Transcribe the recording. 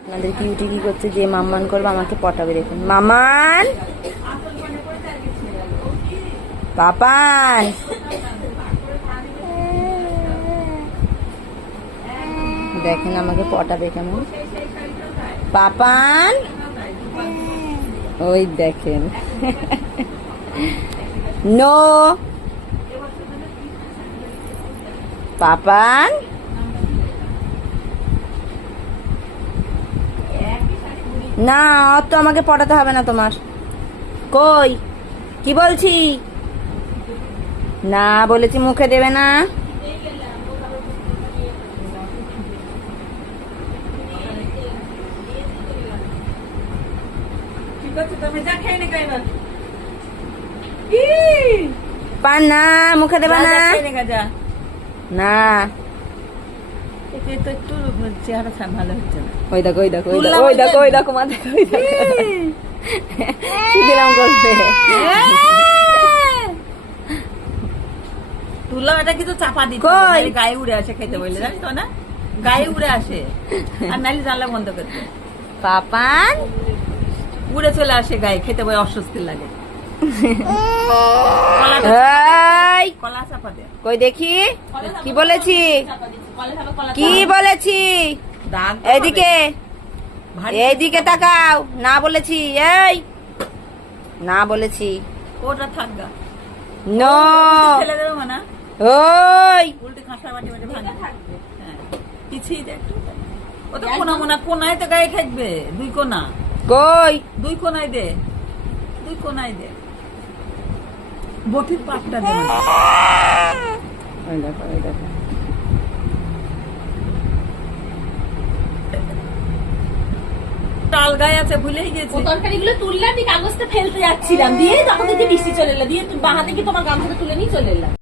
আপনাদের কিউটি কি করছে, যে মাম্মান করবে আমাকে পটাবে। দেখুন মাম্মান, পাপান, দেখেন আমাকে পটাবে কেমন। পাপান, ওই দেখেন। নো পাপান, না অত আমাকে পটাতে হবে না তোমার। কই কি বলছি, না বলেছি মুখে দেবে না। পান না, মুখে দেবে না। না একটু চেহারা ভালো হচ্ছে না। ওই দেখো ওই দেখো ওই দেখো ওই দেখো মা দেখো ওই দেখো কিরম করছে। তুললাম, এটা কিন্তু চাপা দিতে গায়ে উড়ে আসে খেতে বললে, জানিস তো না, গায়ে উড়ে আসে। আর নালি জানলা বন্ধ করতে, পাপান উড়ে চলে আসে গায়ে, খেতে বই অস্বস্তি লাগে। কলা চাপা দে। কই দেখি কি বলেছি, কি বলেছি। এইদিকে এইদিকে তাকাও, না বলেছি। এই না বলেছি। ওটা থাক গা, নো ফেলে দেবো না। ওই উল্টে খাসা বাটি বাটি ভাঙে থাকবে। হ্যাঁ পিছিয়ে দেখ, ও তো কোনা মোনা, কোনায় তো গায়ে থাকবে। দুই কোনা, কই দুই কোনায় দে, দুই কোনায় দে। বটির পাটটা দে। ওই দেখো ওই দেখো। টাল গায়ে আছে, ভুলেই গেছি। তরকারিগুলো তুললাম, কাগজটা ফেলতে যাচ্ছিলাম, দিয়ে তখন দেখি বৃষ্টি চলে এলো, দিয়ে বাঁ হাতে কি তোমার গামছাটা তুলে নিয়ে চলে এলাম।